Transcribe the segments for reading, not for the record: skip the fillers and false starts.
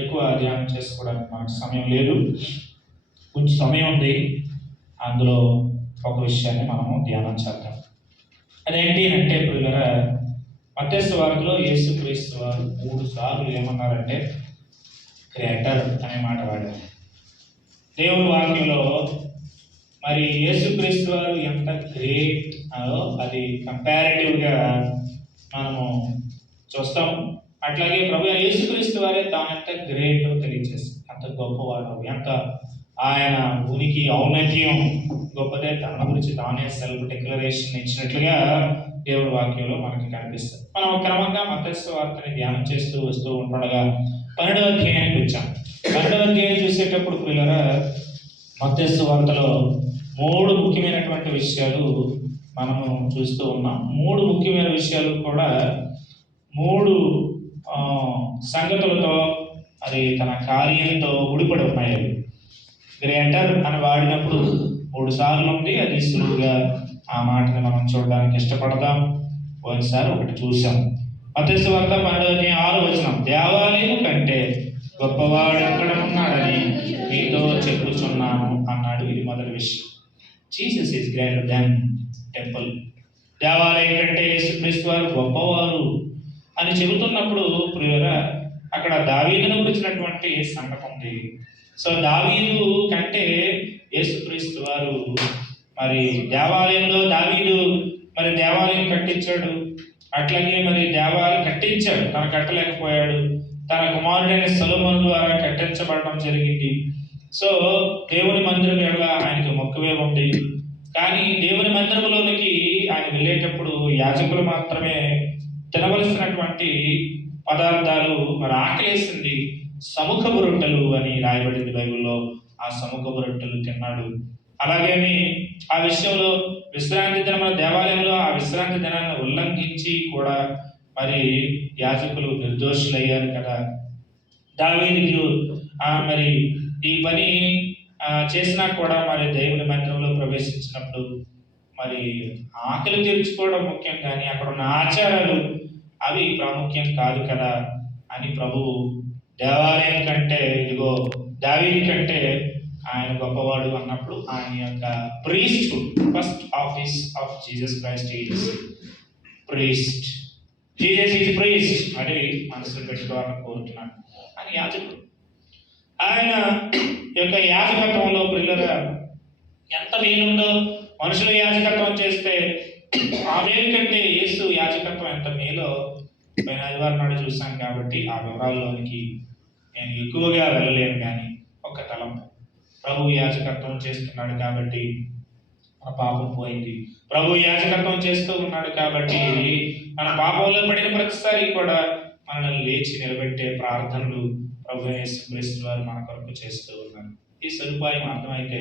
ఎక్కువ ధ్యానం చేసుకోవడానికి మనకు సమయం లేదు. కొంచెం సమయం ఉంది. అందులో ఒక విషయాన్ని మనము ధ్యానం చేద్దాం. అదేంటి అంటే ప్రియులారా, మత్తయి సువార్తలో యేసుక్రీస్తు వారు 3 సార్లు ఏమన్నారంటే గ్రేటర్ అనే మాట వాడారు. దేవుని వాక్యంలో మరి యేసుక్రీస్తు వారు ఎంత గ్రేట్ అదో అది కంపారిటివ్గా మనము చూస్తాము. అట్లాగే ప్రభు యేసుక్రీస్తు వారే తానెంత గ్రేట్ తెలియజేస్తారు. ఎంత గొప్పవాడు, ఎంత ఆయన ఉనికి ఔన్నత్యం గొప్పదే, తన గురించి తానే సెల్ఫ్ డిక్లరేషన్ ఇచ్చినట్లుగా దేవుడి వాక్యంలో మనకి కనిపిస్తుంది. మనం క్రమంగా మత్తయి సువార్తని ధ్యానం చేస్తూ వస్తూ ఉండగా 12వ అధ్యాయానికి వచ్చాం. 12వ అధ్యాయం చూసేటప్పుడు పిల్లరా, మత్తయి సువార్తలో 3 ముఖ్యమైనటువంటి విషయాలు మనము చూస్తూ ఉన్నాం. 3 ముఖ్యమైన విషయాలు కూడా 3 సంగతులతో అది తన కార్యంతో ముడిపడి ఉన్నాయి. గ్రేటర్ అని వాడినప్పుడు 3 సార్లు ఉంది. అది సులువుగా ఆ మాటని మనం చూడడానికి ఇష్టపడదాం. ఒకసారి ఒకటి చూసాం. మత్తయి సువార్త 12వ అధ్యాయం 6వ వచనం, దేవాలయం కంటే గొప్పవాడు ఎక్కడ ఉన్నాడని మీతో చెప్పుచున్నాను అన్నాడు. ఇది మొదటి విషయం. Jesus is greater than temple. దేవాలయం కంటే యేసుక్రీస్తు వారు గొప్పవారు అని చెబుతున్నప్పుడు ప్రియులారా, అక్కడ దావీదును గురించినటువంటి సంగతి ఉంది. సో దావీదు కంటే యేసుక్రీస్తు వారు మరి దేవాలయంలో దావీదు మరి దేవాలయం కట్టించాడు. అట్లాగే మరి దేవాలయం కట్టించాడు, తను కట్టలేకపోయాడు. తన కుమారుడైన సొలొమోను ద్వారా కట్టించబడడం జరిగింది. సో దేవుని మందిరం ఎడల ఆయనకి మక్కువే ఉంది. కానీ దేవుని మందిరంలోనికి ఆయన వెళ్ళేటప్పుడు యాజకులు మాత్రమే తినవలసినటువంటి పదార్థాలు మరి ఆకలేసింది సముఖపు రొట్టెలు అని రాయబడింది బైబిల్లో. ఆ సముఖపు రొట్టెలు తిన్నాడు. అలాగని ఆ విషయంలో విశ్రాంతి దినం దేవాలయంలో ఆ విశ్రాంతి దినాన్ని ఉల్లంఘించి కూడా మరి యాజకులు నిర్దోషులయ్యారు కదా. దావీదు మరి ఈ పని చేసినా కూడా మరి దేవుని మందిరంలో ప్రవేశించినప్పుడు మరి ఆకలి తీర్చుకోవడం ముఖ్యం, కానీ అక్కడ ఉన్న ఆచారాలు అవి ప్రాముఖ్యం కాదు కదా అని ప్రభువు దేవాలయం కంటే ఇదిగో దావీదు కంటే ఆయన గొప్పవాడు అన్నప్పుడు ఆయన యొక్క priest, first office of Jesus Christ is priest. Jesus is priest అని మనసులో పెట్టుకోవాలని కోరుతున్నాను. అని యాజకుడు, ఆయన యొక్క యాజకత్వంలో పిల్లల ఎంత మేలుందో. మనుషులు యాజకత్వం చేస్తే ఆ మేలు కంటే యేసు యాజకత్వం ఎంత మేలో పోయిన ఆదివారం నాడు చూశాను కాబట్టి ఆ వివరాల్లోనికి నేను ఎక్కువగా వెళ్ళలేను. కానీ ఒక తలంపు, ప్రభు యాజకత్వం చేస్తున్నాడు కాబట్టి మన పాపం పోయింది. ప్రభు యాజకత్వం చేస్తూ ఉన్నాడు కాబట్టి మన పాపంలో పడిన ప్రతిసారి కూడా మనల్ని లేచి నిలబెట్టే ప్రార్థనలు ప్రభు యేసుక్రీస్తు వారు మన కొరకు చేస్తూ ఉన్నారు. ఈ సదుపాయం అర్థమైతే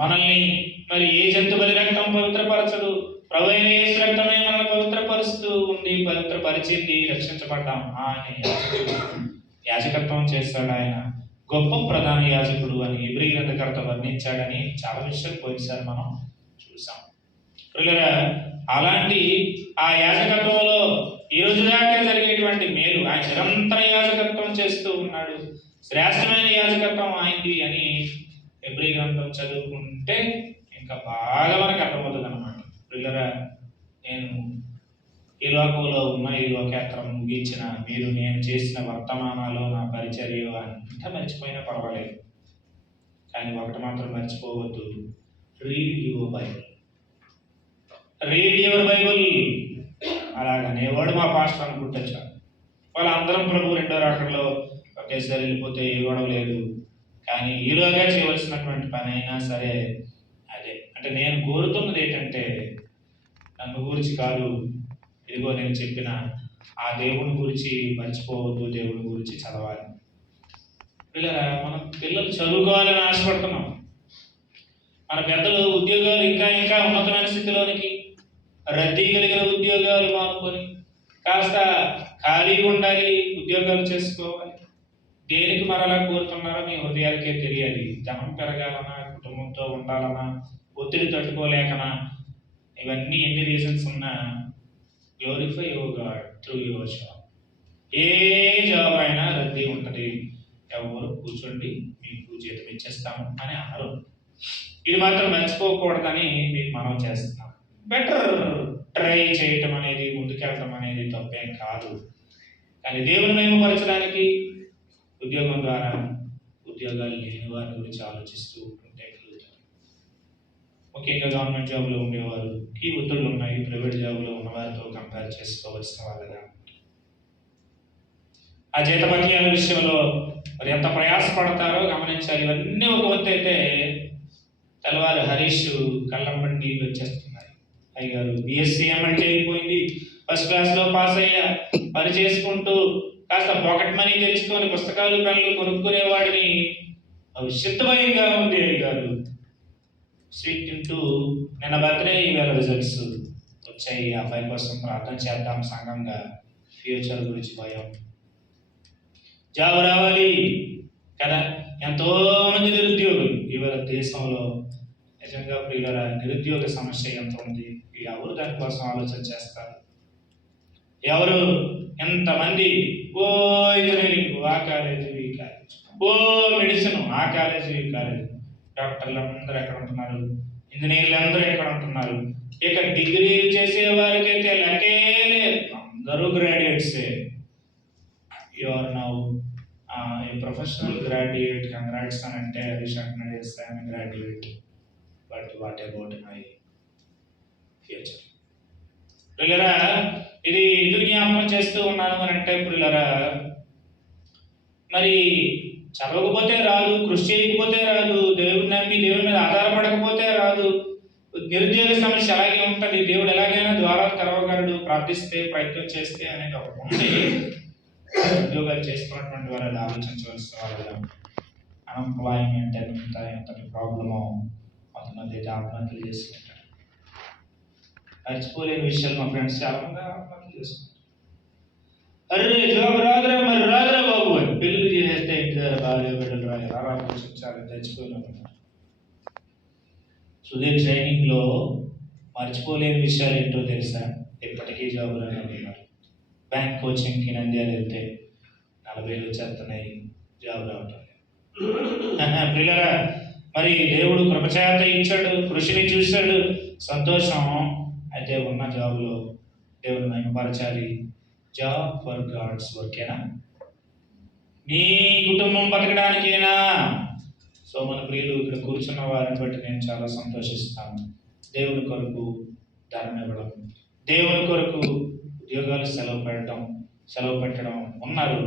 మనల్ని మరి ఏ జంతు బలి రక్తం పవిత్రపరచదు, ప్రభు అయిన యేసు రక్తమే మనల్ని పవిత్రపరుస్తూ ఉంది, పవిత్రపరిచింది, రక్షించబడ్డాం. ఆయన యాజకత్వం చేస్తాడు. ఆయన గొప్ప ప్రధాన యాజకుడు అని హెబ్రీ గ్రంథకర్త వర్ణించాడని చాలా విషయాలు పోయినసారి మనం చూసాం. ప్రియులారా, అలాంటి ఆ యాజకత్వంలో ఈ రోజు దాకా జరిగేటువంటి మేలు, ఆయన నిరంతర యాజకత్వం చేస్తూ ఉన్నాడు. శ్రేష్టమైన యాజకత్వం ఆయనది అని హెబ్రీ గ్రంథం చదువుకుంటే ఇంకా బాగా మనకు అర్థమవుతుంది అన్నమాట. ప్రియులారా, నేను ఈ లోకంలో ఉన్న ఈ లోకయాత్ర ముగించిన మీరు నేను చేసిన వర్తమానాలు, నా పరిచర్య అంతా మర్చిపోయినా పర్వాలేదు, కానీ ఒకటి మాత్రం మర్చిపోవద్దు, read your Bible. Read your Bible. అలాగనే వాడు మా పాస్టర్ అనుకుంటా వాళ్ళందరం ప్రభు 2వ రాకడలో ఒకేసారి వెళ్ళిపోతే ఏ గొడవ లేదు. కానీ ఈలోగా చేయవలసినటువంటి పని అయినా సరే అదే. అంటే నేను కోరుతున్నది ఏంటంటే నన్ను గురించి కాదు, ఇదిగో నేను చెప్పిన ఆ దేవుని గురించి మర్చిపోవద్దు, దేవుని గురించి చదవాలి. పిల్లరా, మన పిల్లలు చదువుకోవాలని ఆశపడుతున్నాం. మన పెద్దలు ఉద్యోగాలు ఇంకా ఉన్నతమైన స్థితిలోనికి, రద్దీ కలిగిన ఉద్యోగాలు మానుకొని కాస్త ఖాళీగా ఉండాలి, ఉద్యోగాలు చేసుకోవాలి. దేనికి మరలా కోరుతున్నారో మీ హృదయాలకే తెలియాలి. ధనం పెరగాలనా, కుటుంబంతో ఉండాలనా, ఒత్తిడి తట్టుకోలేకనా, ఇవన్నీ ఎన్ని రీజన్స్ ఉన్నా glorify your God through your job. A job అయినా రద్దీ ఉంటుంది, ఎవరు కూర్చోండి మీకు జీతం ఇచ్చేస్తాము అని అనరు. ఇది మాత్రం మర్చిపోకూడదని మీకు మనం చేస్తున్నాం. బెటర్ ట్రై చేయటం అనేది, ముందుకెళ్ళటం అనేది తప్పేం కాదు. కానీ దేవుని మహిమపరచడానికి ఉద్యోగం ద్వారా ఉద్యోగాలు లేని వారి గురించి ఆలోచిస్తూ ఉంటే కలుగుతారు. ముఖ్యంగా గవర్నమెంట్ జాబ్లో ఉండేవారు ఈ ఒత్తిళ్ళు ఉన్నాయి, ప్రైవేట్ జాబ్లో ఉన్నవారితో కంపేర్ చేసుకోవాల్సిన వాళ్ళగా. ఆ జీతభత్యాల విషయంలో మరి ఎంత ప్రయాసపడతారో గమనించాలి. ఇవన్నీ ఒక వంతు అయితే తెల్లవారు హరీష్ కళ్ళంబడి నీళ్ళు వచ్చేస్తున్నాయి. అయ్యారు BSc అంటే అయిపోయింది, ఫస్ట్ క్లాస్లో పాస్ అయ్యా, పని చేసుకుంటూ కాస్త పాకెట్ మనీ తెచ్చుకొని పుస్తకాలు పెన్నులు కొనుక్కునేవాడిని భవిష్యత్తు భయంగా ఉంది. అయ్యారు స్వీట్ తింటూ నిన్న బర్త్డే, ఈవేళ రిజల్ట్స్ వచ్చాయి, ఆ పై కోసం ప్రార్థన చేద్దాం సంఘంగా. ఫ్యూచర్ గురించి భయం. జాబ్ రావాలి కదా, ఎంతో మంది నిరుద్యోగులు ఇవాళ దేశంలో. నిజంగా ప్రియులారా, నిరుద్యోగ సమస్య ఎంత ఉంది, ఎవరు దానికోసం ఆలోచన చేస్తారు? ఎవరు ఎంతమంది ఓ ఇంజనీరింగ్ ఆ కాలేజీ ఈ కాలేజ్, ఓ మెడిసిన్ ఆ కాలేజీ ఈ కాలేజ్, డాక్టర్లు అందరూ ఎక్కడ ఉంటున్నారు, ఇంజనీర్లు అందరూ ఎక్కడ ఉంటున్నారు. ఇక డిగ్రీ చేసే వారికి అయితే లెక్కే లేదు, అందరూ గ్రాడ్యుయేట్సే. You are now a professional graduate, congrats అని అంటే హరీష్ అంటున్నాడు, yes I'm graduate, but what about my future? పిల్లరా, ఇది ఎందుకు జ్ఞాపకం చేస్తూ ఉన్నాను అని అంటే, పిల్లరా మరి చదవకపోతే రాదు, కృషి చేయకపోతే రాదు, దేవుడిని నమ్మి దేవుడి మీద ఆధారపడకపోతే రాదు. నిరుద్యోగ సమస్య అలాగే ఉంటుంది. దేవుడు ఎలాగైనా ద్వారాలు తెరవగలడు, ప్రార్థిస్తే ప్రయత్నం చేస్తే అనేది ఒకటి ఉంది. ఉద్యోగాలు చేసుకున్నటువంటి వారు ఆలోచించవలసిన వాళ్ళు. అన్ఎంప్లాయ్మెంట్ ఎంతటి ప్రాబ్లమో కొంతమంది అయితే ఆత్మహత్యలు చేసుకుంటారు. మర్చిపోలేని విషయాలు మా ఫ్రెండ్స్ చాలా మంది ఆత్మహత్యలు చేసుకుంటారు. అరే జాబ్ రాదురా, మరి రాదురా బాబు అని పెళ్లి చేసేస్తే ఇంటి దగ్గర భార్య బిడ్డలు రారాలు తెచ్చిపోయినా. సుధీర్ ట్రైనింగ్లో మర్చిపోలేని విషయాలు ఏంటో తెలుసా? ఇప్పటికీ జాబులు ఉన్నారు. బ్యాంక్ కోచింగ్కి నంద్యాల వెళ్తే 40,000 వచ్చేస్తున్నాయి, జాబ్ రావటం. పిల్లరా, మరి దేవుడు కృపచేత ఇచ్చాడు, కృషిని చూశాడు, సంతోషం. అయితే ఉన్న జాబ్లో దేవుని మహిమపరచాలి. జాబ్ ఫర్ గాడ్స్ వర్కేనా, మీ కుటుంబం బతకడానికేనా? సో మన ప్రియులు ఇక్కడ కూర్చున్న వారిని బట్టి నేను చాలా సంతోషిస్తాను. దేవుని కొరకు ధనం ఇవ్వడం, దేవుని కొరకు ఉద్యోగాలు సెలవు పెట్టడం ఉన్నారు.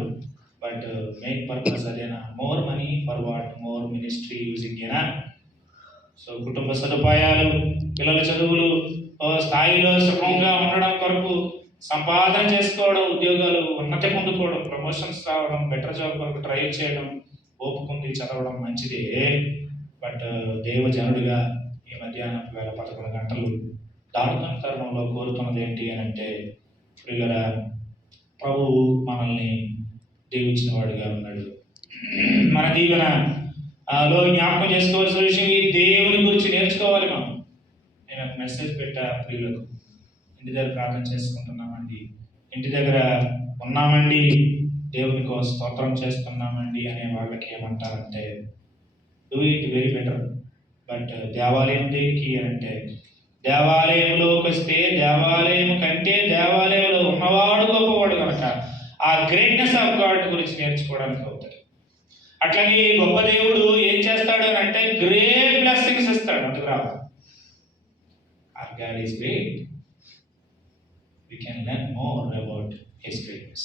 బట్ మెయిన్ పర్పస్ అదేనా? More money for what? More ministry using ఏనా? సో కుటుంబ సదుపాయాలు, పిల్లల చదువులు స్థాయిలో సుఖంగా ఉండడం కొరకు సంపాదన చేసుకోవడం, ఉద్యోగాలు ఉన్నతి పొందుకోవడం, ప్రమోషన్స్ రావడం, బెటర్ జాబ్ కొరకు ట్రై చేయడం, ఓపుకుంది చదవడం మంచిదే. బట్ దేవజనుడిగా ఈ మధ్యాహ్నం వేళ 11 గంటలు దాటుతున్న తరుణంలో కోరుతున్నది ఏంటి అని అంటే, ప్రియులరా, ప్రభు మనల్ని దీవించిన వాడిగా ఉన్నాడు. మన దీవెనలో జ్ఞాపకం చేసుకోవాల్సిన విషయం, ఈ దేవుని గురించి నేర్చుకోవాలి. నేను ఒక మెసేజ్ పెట్టా ప్రియులకు, ఇంటి దగ్గర ప్రార్థన చేసుకుంటున్నామండి, ఇంటి దగ్గర ఉన్నామండి, దేవునికి స్తోత్రం చేస్తున్నామండి అనే వాళ్ళకి ఏమంటారంటే, do it very better. But దేవాలయం దేనికి అంటే, దేవాలయంలోకి వస్తే దేవాలయం కంటే దేవాలయంలో ఉన్నవాడు గొప్పవాడు కనుక ఆ గ్రేట్నెస్ ఆఫ్ గాడ్ గురించి నేర్చుకోవడానికి అవుతాడు. అట్లాగే గొప్ప దేవుడు ఏం చేస్తాడు అని అంటే, గ్రేట్ బ్లెస్సింగ్స్ ఇస్తాడు. అందుకు రావాలి. Our God is great. We can learn more about His greatness.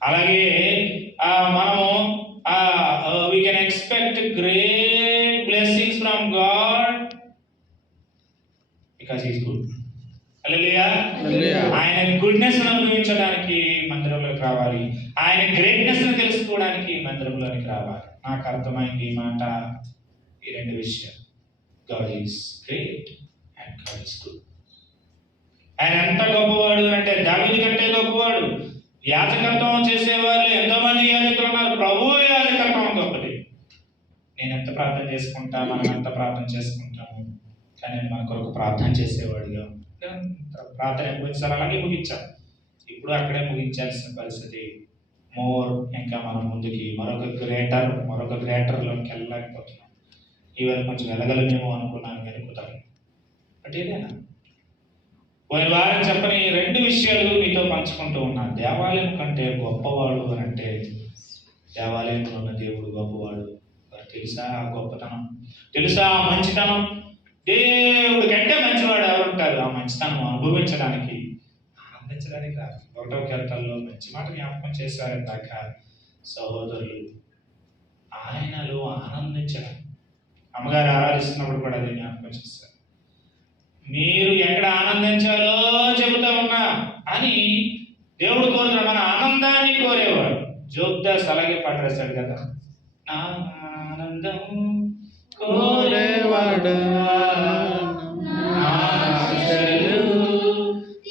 అలాగే మనము we can expect great blessings from God because He is good. హల్లెలూయా. ఆయన గుడ్నెస్ అనుభవించడానికి మందిరంలోకి రావాలి, ఆయన గ్రేట్నెస్ తెలుసుకోవడానికి మందిరంలోనికి రావాలి. నాకు అర్థమైంది ఈ మాట, ఈ 2 విషయాలు. God is great and God is good. ఆయన ఎంత గొప్పవాడు అంటే, దావీదు కంటే గొప్పవాడు. యాజకత్వం చేసేవాళ్ళు ఎంతోమంది యాజకులు ఉన్నారు, ప్రభు యాజకత్వం గొప్పది. నేను ఎంత ప్రార్థన చేసుకుంటా, మనం ఎంత ప్రార్థన చేసుకుంటాము, కానీ మన కొరకు ప్రార్థన చేసేవాడిగా ప్రార్థన ఎప్పుడు అలాగే ముగించాం. ఇప్పుడు అక్కడే ముగించాల్సిన పరిస్థితి మోర్ ఇంకా మనం ముందుకి మరొక గ్రేటర్లోకి వెళ్ళలేకపోతున్నాం. ఈవేళ కొంచెం వెళ్ళగలమేమో అనుకున్నాను కానీ కుదరదు. బట్ ఏదైనా పోయిన వారం చెప్పని 2 విషయాలు మీతో పంచుకుంటూ ఉన్నాను. దేవాలయం కంటే గొప్పవాడు అని అంటే దేవాలయంలో ఉన్న దేవుడు గొప్పవాడు. తెలుసా ఆ గొప్పతనం, తెలుసా ఆ మంచితనం? దేవుడి కంటే మంచివాడు ఎవరుంటారు? ఆ మంచితనం అనుభవించడానికి, ఆనందించడానికి రాదు. 1వ కీర్తనలో మంచి మాట జ్ఞాపకం చేశారు దాక సహోదరులు, ఆయనలో ఆనందించడం. అమ్మగారు ఆరాధిస్తున్నప్పుడు కూడా అది జ్ఞాపకం చేశారు. మీరు ఎక్కడ ఆనందించాలో చెబుతా ఉన్నా అని దేవుడు కోరుతున్నాడు. మన ఆనందాన్ని కోరేవాడు. జోబ్దాస్ అలాగే పాట రాశాడు కదా, నా ఆనందం కోరేవాడా,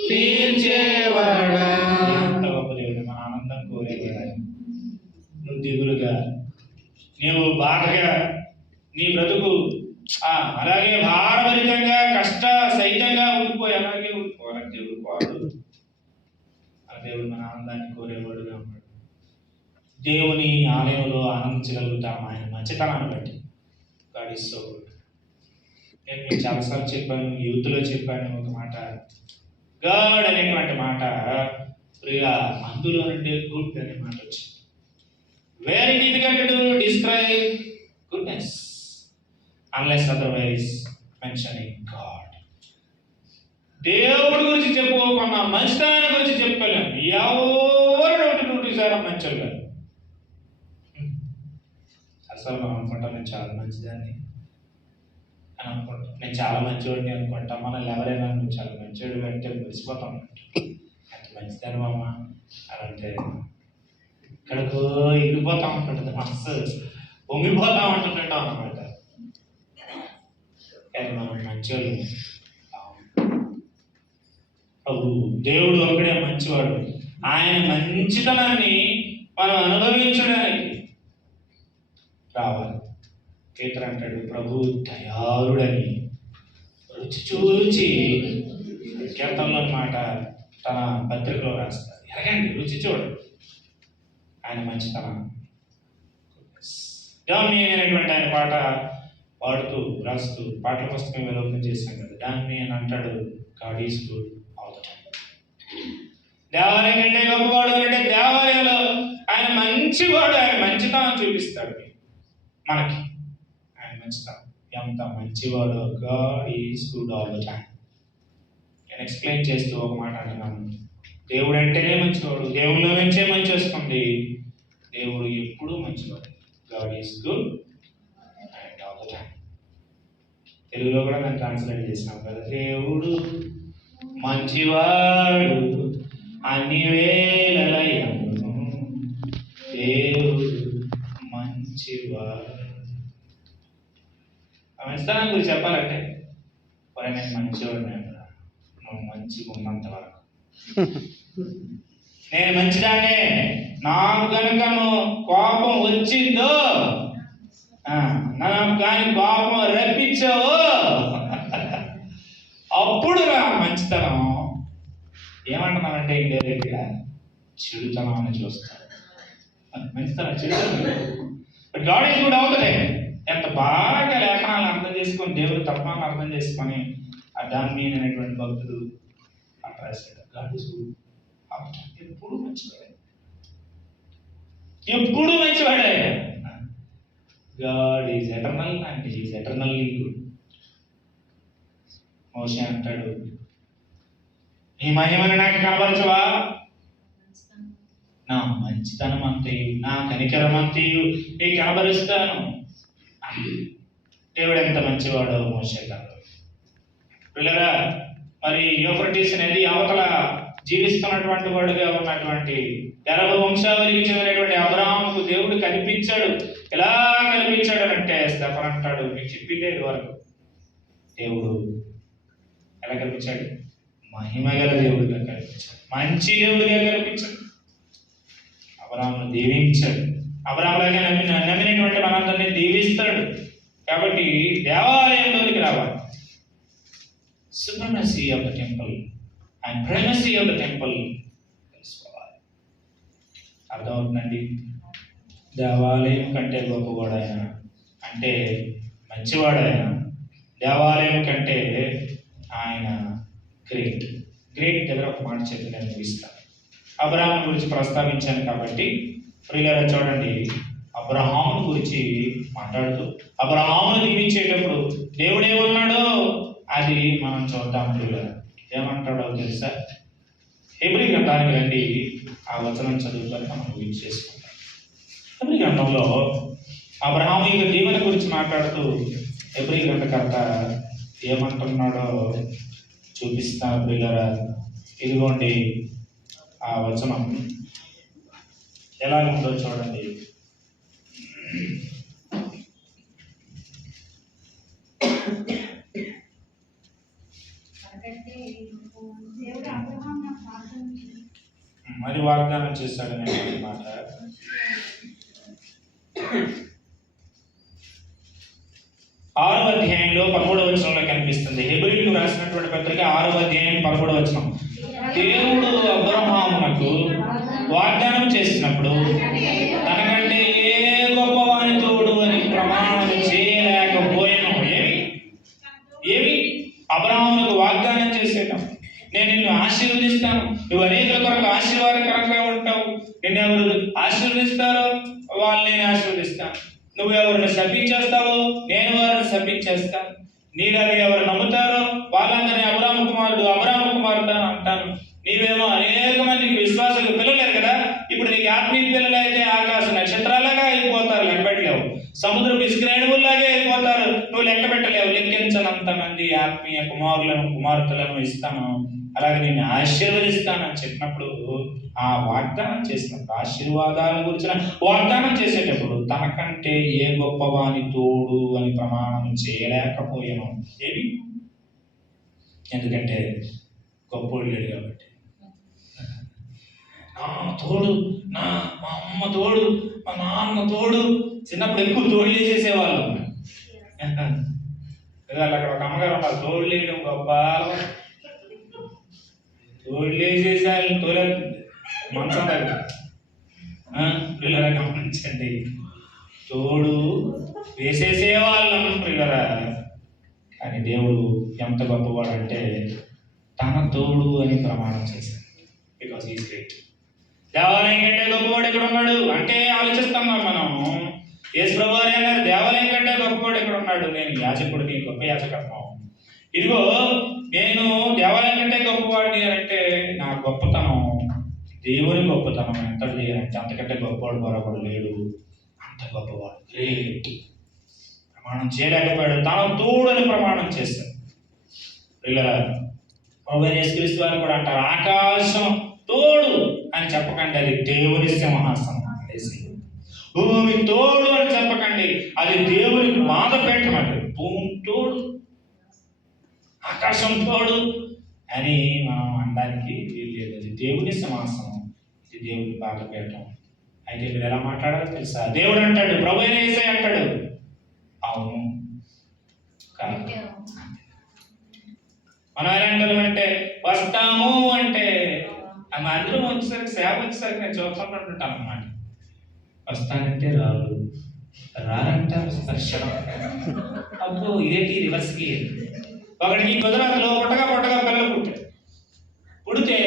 తీర్చేవాడా. ఎంత గొప్ప దేవుడు! మన ఆనందం కోరేవాడా. నువ్వు దిగులుగా, నీవు బాధగా, నీ బ్రతుకు అలాగే భారభరితంగా కష్ట సహితంగా ఉండిపోయి అలాగే ఉండిపోవాలని దేవుడు కోరడు. ఆ దేవుడు మన ఆనందాన్ని కోరేవాడుగా ఉన్నాడు. దేవుని ఆలయంలో ఆనందించగలుగుతాం ఆయన మంచితనాన్ని బట్టి. God is so good. నేను మీకు చాలాసార్లు చెప్పాను, యూత్లో చెప్పాను ఒక మాట, గాడ్ అనేటువంటి మాట ప్రియా అందులో నుండి గుడ్ అనే మాట వచ్చింది. Very difficult to describe goodness unless otherwise mentioning God. దేవుడి గురించి చెప్పుకోకుండా మంచితనాన్ని గురించి చెప్పుకోలేము. ఎవరు నోటిసారా మంచోళ్ళు కాదు. అసలు మనం అనుకుంటాం నేను చాలా మంచిదాన్ని అని అనుకుంటాం, నేను చాలా మంచివాడిని అనుకుంటాం. మనల్ని ఎవరైనా నువ్వు చాలా మంచివాడు అంటే మురిసిపోతాం. ఎంత మంచిదాన్ని అమ్మ అని అంటే ఇక్కడికో ఎగిరిపోతాం ఉంటుంటుంది, మనసు పొంగిపోతాం అంటుంటాం అనమాట. కానీ మనం మంచివాళ్ళు. దేవుడు ఒకడే మంచివాడు. ఆయన మంచితనాన్ని మనం అనుభవించడానికి రావాలి. కీర్తన అంటాడు, ప్రభు దయాళుడని రుచి చూచి. కీర్తనలో మాట తన పత్రికలో రాస్తారు, ఎరగండి, రుచి చూడండి ఆయన మంచితనం. డాన్ని అనేటువంటి ఆయన పాట పాడుతూ రాస్తూ పాటల పుస్తకం విలోపన చేశాం కదా. డాన్ని అని అంటాడు, God is good all the time. దేవాలయం కంటే గొప్పవాడు అంటే దేవాలయంలో ఆయన మంచివాడు, ఆయన మంచితనం చూపిస్తాడు మనకి. ఆయన మంచితనం ఎంత మంచివాడు. God is good all the time. నేను ఎక్స్ప్లెయిన్ చేస్తూ ఒక మాట అంటున్నాను, దేవుడు అంటేనే మంచివాడు, దేవుడిలో నుంచే మంచి వస్తుంది. దేవుడు ఎప్పుడూ మంచివాడు. God is good and all the time. తెలుగులో కూడా నేను ట్రాన్స్లేట్ చేసినాం కదా, దేవుడు మంచివాడు అన్ని వేళలయందు, దేవుడు మంచివాడు. ఆ మంచితనం గురించి చెప్పాలంటే మరి నేను మంచివాడిని అంటారా, నువ్వు మంచిగా ఉన్నంత వరకు. నేను మంచిదాన్నే, నాకు కనుక కోపం వచ్చిందో, నాకు కానీ కోపం రప్పించావు, అప్పుడు నా మంచితనం ఏమంటున్నానంటే ఇండైరెక్ట్గా చెడుతనం అని చూస్తాను. మంచితనం చెడుతనం. బట్ గాడ్ ఈజ్ గుడ్ అవుతుంది. ఎంత బాగా లేఖనాలను అర్థం చేసుకొని, దేవుడు తత్వాన్ని అర్థం చేసుకొని ఆ దాన్ని అనేటువంటి భక్తుడు రాశాడు. గాడ్ ఈజ్ గుడ్ ఎప్పుడు మంచివాడే, ఎప్పుడు మంచివాడే. God is eternal and is eternally good. Moshe అంటాడు, నీ మహిమను నాకు కనబరచవా, నా మంచితనం అంతయు నా కనికరం అంతయు నీ కనబరుస్తాను. దేవుడు ఎంత మంచివాడో మోషే కాదు. పిల్లరా, మరి యూఫ్రటీస్ నది అవతల జీవిస్తున్నటువంటి వాడుగా ఉన్నటువంటి అరబ్ వంశావళికి చెందినటువంటి అబ్రాహాముకు దేవుడు కనిపించాడు. ఎలా కనిపించాడు అంటే స్తెఫను అంటాడు, మీకు చెప్పిందే వరకు దేవుడు ఎలా కనిపించాడు? మహిమగల దేవుడిగా కనిపించాడు, మంచి దేవుడిగా కనిపించాడు. అబ్రాహామును దీవించాడు. అబ్రాహాములాగా నమ్మినటువంటి మనందరినీ దీవిస్తాడు. కాబట్టి దేవాలయంలోనికి రావాలి. supremacy of the temple and primacy of the temple తెలుసుకోవాలి. అర్థమవుతుందండి? దేవాలయం కంటే గొప్పవాడు ఆయన, అంటే మంచివాడు ఆయన. దేవాలయం కంటే ఆయన గ్రేట్. గ్రేట్ దగ్గర ఒక మాట చెప్పి నేను ముగిస్తాను. అబ్రహాం గురించి ప్రస్తావించాను కాబట్టి ప్రియులారా చూడండి, అబ్రహాము గురించి మాట్లాడుతూ అబ్రహామును దీవించేటప్పుడు దేవుడు ఏమన్నాడో అది మనం చూద్దాం. ప్రియులారా ఏమంటాడో తెలుసా? హెబ్రీ గ్రంథానికి రండి, ఆ వచనం చదువుకొని మనం ముగించి చేసుకుంటాం. హెబ్రీ గ్రంథంలో అబ్రహాము యొక్క దీవెన గురించి మాట్లాడుతూ హెబ్రీ గ్రంథకర్త ఏమంటున్నాడో చూపిస్తాను ప్రియులారా. ఇదిగోండి ఆ వచనం ఎలా ఉందో చూడండి. మరి వాగ్దానం చేశాడనే మాట 6వ అధ్యాయంలో 13వ వచనంలో కనిపిస్తుంది. హెబ్రీయులకు రాసినటువంటి పత్రిక 6వ అధ్యాయం 13వ వచనం. దేవుడు అబ్రహామునకు వాగ్దానం చేసినప్పుడు తనకంటే ఏ గొప్పవాని తోడు అని ప్రమాణం చేయలేకపోయాను. ఏమి అబ్రహామునకు వాగ్దానం చేసేటం, నేను నిన్ను ఆశీర్వదిస్తాను, నువ్వు అనేకుల కొరకు ఆశీర్వాదకరంగా ఉంటావు, నిన్ను ఎవరు ఆశీర్వదిస్తారో వాళ్ళని నేను ఆశీర్వదిస్తాను, నువ్వు ఎవరిని శపించేస్తావో నేను వారిని శపించేస్తాను, నీలాగా ఎవరు నమ్ముతారో వాళ్ళందరినీ అబ్రహాము కుమారుడు అంటాను. నీవేమో అనేక మందికి విశ్వాసాలు పిల్లలేరు కదా, ఇప్పుడు నీకు ఆత్మీయ పిల్లలు అయితే ఆకాశ నక్షత్రాలుగా అయిపోతారు, లెక్క పెట్టలేవు. సముద్రపు ఇసుకరేణువుల్లాగే అయిపోతారు, నువ్వు లెక్క పెట్టలేవు. లెక్కించనంత మంది ఆత్మీయ కుమార్తెలను ఇస్తాను, అలాగే నేను ఆశీర్వదిస్తానని చెప్పినప్పుడు, ఆ వాగ్దానం చేసినప్పుడు, ఆశీర్వాదాల గురించిన వాగ్దానం చేసేటప్పుడు తనకంటే ఏ గొప్పవాని తోడు అని ప్రమాణం చేయలేకపోయాను. ఏమి? ఎందుకంటే గొప్పోడు లేడు కాబట్టి. నా తోడు, మా అమ్మ తోడు, మా నాన్న తోడు. చిన్నప్పుడు ఎక్కువ తోడు చేసేసేవాళ్ళు. అక్కడ ఒక అమ్మగారు ఉన్నారు, తోడు లేయడం గొప్ప తోడు లేసేసారు, తోలే మంచం దగ్గర. పిల్లరా గమనించండి, తోడు వేసేసేవాళ్ళం పిల్లరా. కానీ దేవుడు ఎంత గొప్పవాడు అంటే తన తోడు అని ప్రమాణం చేశాడు. Because is great. దేవాలయం కంటే గొప్పవాడు ఎక్కడ ఉన్నాడు అంటే ఆలోచిస్తున్నాం మనం. యేసు ప్రభువారు అన్నారు, దేవాలయం కంటే గొప్పవాడు ఎక్కడ ఉన్నాడు? నేను యాజకుడిని, గొప్ప యాజకత్వం. ఇదిగో నేను దేవాలయం కంటే గొప్పవాడిని అంటే నా గొప్పతనం, దేవుని గొప్పతనం ఎంతది అంటే అంతకంటే గొప్పవాడు మరొకడు లేడు. అంత గొప్పవాడు, గ్రేట్. ప్రమాణం చేయలేకపోయాడు, తన తోడు అని ప్రమాణం చేశాడు. పిల్లరా, ప్రభువైన యేసుక్రీస్తు వారు కూడా అంటారు, ఆకాశం తోడు అని చెప్పకండి, అది దేవుని సింహాసనం. భూమి తోడు అని చెప్పకండి, అది దేవుని బాధపీఠం. అంటే భూమి తోడు, ఆకాశం తోడు అని మనం అనడానికి వీల్లేదు. అది దేవుని సింహాసనం, ఇది దేవుని బాధపీఠం. అయితే మీరు ఎలా మాట్లాడాలో తెలుసా? దేవుడు అంటాడు, ప్రభువైన యేసయ్య అంటాడు, అవును కాదు. మనం ఎలాంటి అంటే వస్తాము అంటే మా అందరం వచ్చేసరికి, సేవ వచ్చేసరికి నేను చూస్తుంటాను అన్నమాట. వస్తానంటే రారు, రారంటే స్పర్శనం. అబ్బో ఇదేంటి రివర్స్కి. ఒకడికి గుజరాత్లో పుట్టగా పిల్లలు పుడితే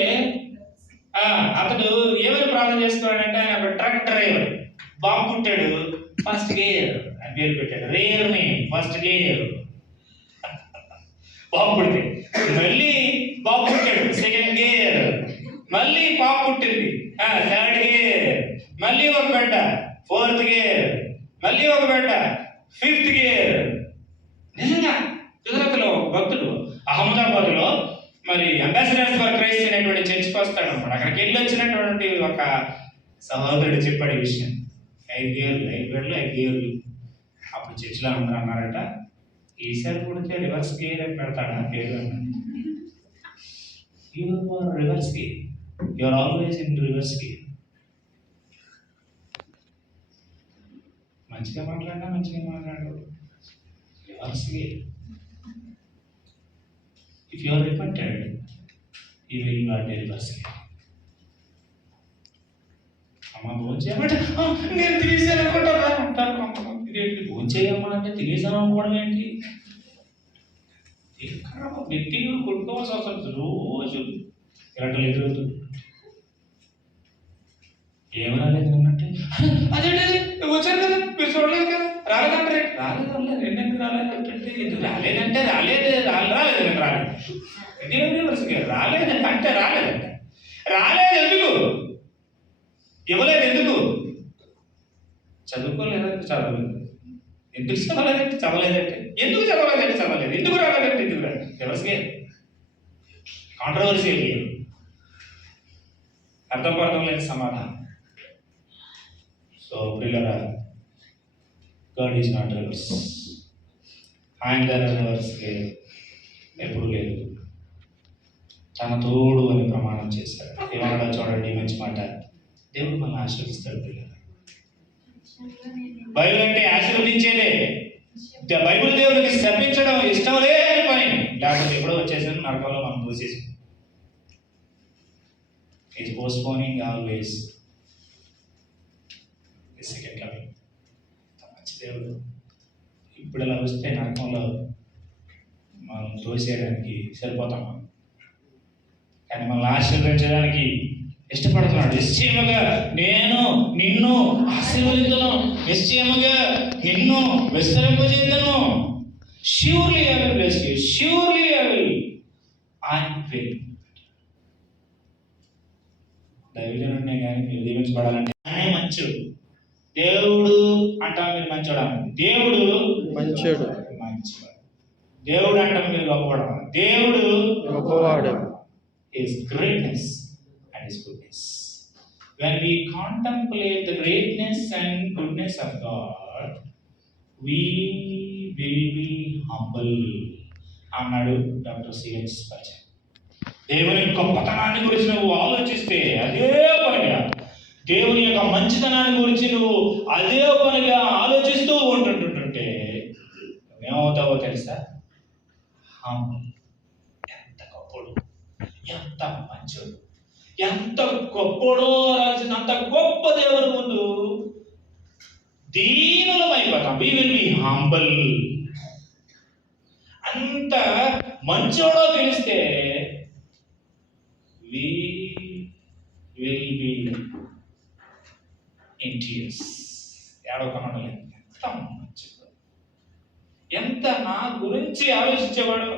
అతడు ఏమని ప్రార్థన చేసుకోవాడంటే, ఆయన ట్రక్ డ్రైవర్. బాబు పుట్టాడు, ఫస్ట్ గేర్ అని పేరు పెట్టాడు. Rare name, first gear. బాబు పుడితే మళ్ళీ బాబు పుట్టాడు, సెకండ్ గేర్. మళ్ళీ పాప పుట్టింది, థర్డ్ గేర్. మళ్ళీ ఒక బిడ్డ, ఫోర్త్ గేర్. మళ్ళీ ఒక బిడ్డ, ఫిఫ్త్ గేర్. నిజంగా గుజరాత్లో భక్తుడు అహ్మదాబాద్లో మరి అంబాసిడర్స్ ఫర్ క్రైస్ట్ అనేటువంటి చర్చికి వస్తాడు అన్నమాట. అక్కడికి వెళ్ళి వచ్చినటువంటి ఒక సహోదరుడు చెప్పాడు ఈ విషయం. 5 గేర్లు. అప్పుడు చర్చిలో అందరూ అన్నారట, ఈసారి పుడితే రివర్స్ గేర్ అని పెడతాడా పేరు అన్నాడు. Reverse gear, you are always in reverse gear. మంచిగా మాట్లాడు, reverse gear. If you are repented, you will not reverse it. అమ్మ భోంచేయమంటే నేను తినేసాను అనుకుంటారా అంటారు కొంతమంది. ఇదేంటి భోంచేయమ్మా అంటే తినేసాను అనుకోవడం ఏంటి? ఎక్కడ నెట్టిగా కొట్టుకోవాల్సి వస్తుంది రోజు గంటలు ఎదురవుతుంది. ఏమన్నా లేదు అన్నట్టే అదేంటి వచ్చాను కదా మీరు చూడలేదు కదా రాలేదంటారే రాలేదు రెండెందుకు రాలేదంటే ఎందుకు రాలేదంటే రాలేదండి రాలేదంటే రాలేదు ఎందుకు ఇవ్వలేదు ఎందుకు చదువుకోలేదంటే చదవలేదు ఎందుకు చదవలేదంటే చదవలేదంటే ఎందుకు చదవలేదు ఎందుకు రాలేదంటే ఎందుకు రాలేదు ఎవరికి కాంట్రవర్సీ అర్థం పడటం లేదు సమాధానం. సో పిల్లరా, గాడ్ ఈజ్ నాట్ రివర్స్. ఆయన దగ్గర రివర్స్కి ఎప్పుడు లేదు. తన తోడు అని ప్రమాణం చేశాడు. ఏమన్నాడో చూడండి మంచి మాట. దేవుడు మనల్ని ఆశీర్వదిస్తాడు పిల్లలు. బైబిల్ అంటే ఆశీర్వదించేదే. బైబిల్ దేవుడికి శపించడం ఇష్టం లేని పని. లేకపోతే ఎప్పుడో వచ్చేసాను నరకంలో మనం దూసేసాం. Is postponing always second coming. మంచి దేవుడు ఇప్పుడు ఇలా వస్తే నరకంలో మనం దోసేయడానికి సరిపోతాం. కానీ మనల్ని ఆశీర్వదించడానికి ఇష్టపడుతున్నాడు. నిశ్చయముగా నేను నిన్ను ఆశీర్వదించను, నిశ్చయముగా నిన్ను విస్తరింపజేయను. Surely I will bless you. Surely I will. దైవజనుడినే కానీ మీరు దీవించబడాలంటే ఆయనే మంచోడు. దేవుడు అంటాం మీరు మంచోడు. దేవుడు మంచోడు. దేవుడు అంటాం మీరు గొప్పవాడు. దేవుడు గొప్పవాడు. His greatness and His goodness. When we contemplate the greatness and goodness of God, we will be humble అన్నాడు డాక్టర్ సిహెచ్ స్పర్జన్. దేవుని గొప్పతనాన్ని గురించి నువ్వు ఆలోచిస్తే అదే పనిగా, దేవుని యొక్క మంచితనాన్ని గురించి నువ్వు అదే పనిగా ఆలోచిస్తూ ఉంటుంటుంటే ఏమవుతావో తెలుసా? ఎంత గొప్పడు, ఎంత మంచోడు, ఎంత గొప్పడో రాసిన అంత గొప్ప దేవుని ముందు దీనులం అయిపోతాం. We will be humble. అంత మంచోడో తెలిస్తే we will be in tears. ఏడవకనడం లేదు. ఎంత మంచిదో, ఎంత నా గురించి ఆలోచించేవాడు,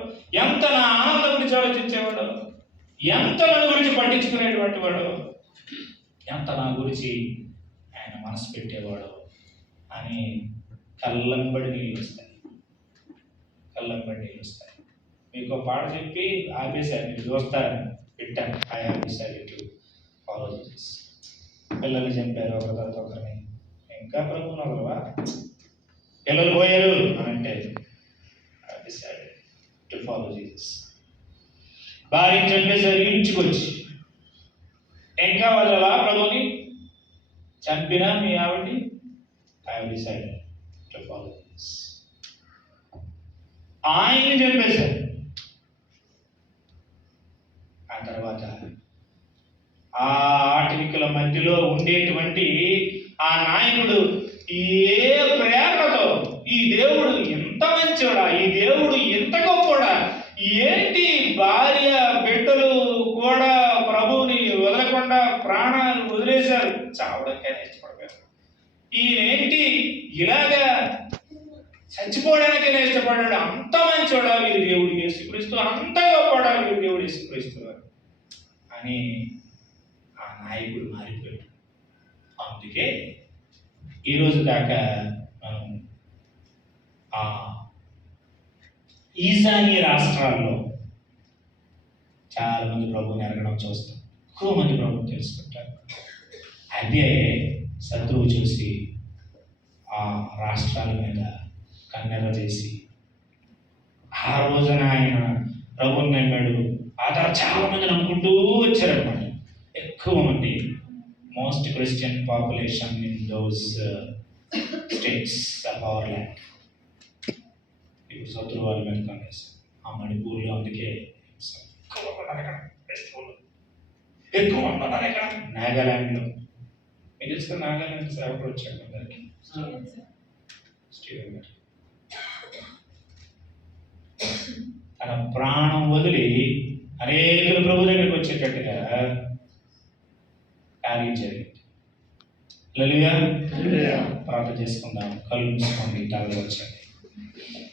ఎంత నా ఆనందం గురించి ఆలోచించేవాడు, ఎంత నా గురించి పట్టించుకునేటువంటి వాడు, ఎంత నా గురించి ఆయన మనసు పెట్టేవాడు అని కళ్ళంబడి నీళ్ళు వస్తాయి. మీకు పాట చెప్పి ఆపేశారు, మీరు చూస్తారని పెట్టాను. I have decided to follow Jesus. పిల్లల్ని చంపారు ఒకరి తర్వాత ఒకరిని, ఇంకా ప్రభువుని ఒకరువా పిల్లలు పోయారు అని అంటే I decided to follow Jesus. భార్యని చంపేశారు ఇంటికొచ్చి, ఇంకా వాళ్ళ ప్రభువుని చంపినా మీ ఆవిడ్ని I have decided to follow Jesus. ఆయన్ని చంపేశారు. ఆ తర్వాత ఆ ఆటవికుల మధ్యలో ఉండేటువంటి ఆ నాయకుడు ఏ ప్రేరణతో ఈ దేవుడు ఎంత మంచోడా, ఈ దేవుడు ఎంత గొప్పోడా, ఏంటి భార్య బిడ్డలు కూడా ప్రభువుని వదలకుండా ప్రాణాలు వదిలేశారు, చావడానికైనా ఇష్టపడిపోయారు. ఈయనేంటి ఇలాగా చచ్చిపోవడానికైనా ఇష్టపడ్డాడు. అంత మంచోడా వీరి దేవుడు యేసుక్రీస్తు, అంత గొప్పడా వీరి దేవుడు యేసుక్రీస్తు అని ఆ నాయకుడు మారిపోయాడు. అందుకే ఈరోజు దాకా మనం ఆ ఈశాన్య రాష్ట్రాల్లో చాలా మంది ప్రభువుని ఎరగడం చూస్తాం, ఎక్కువ మంది ప్రభువుని తెలుసుకుంటారు. అదే శత్రువు చూసి ఆ రాష్ట్రాల మీద కన్నెర చేసి ఆ రోజున ఆయన ప్రభువుని నమ్మాడు. ఆ తర్వాత చాలా మంది నమ్ముకుంటూ వచ్చారనమాట. ఎక్కువ మంది, most Christian population in those states of our land. ఇప్పుడు శత్రువు వాళ్ళ మీద కన్నేసారు. ఆ మణిపూర్లో అందుకే ఎక్కువ ఉన్నారు ఇక్కడ, నాగాలాండ్లో మీరు తెలుసుకుని నాగాలాండ్ సేవకుడు వచ్చాడు అందరికి స్టీవెన్ గారు తన ప్రాణం వదిలి అనేకులు ప్రభు దగ్గరికి వచ్చేటట్టుగా కార్యం జరిగింది. హల్లెలూయా. ప్రార్థన చేసుకుందాం. కళ్ళు మూసుకోండి. తాగు వచ్చండి.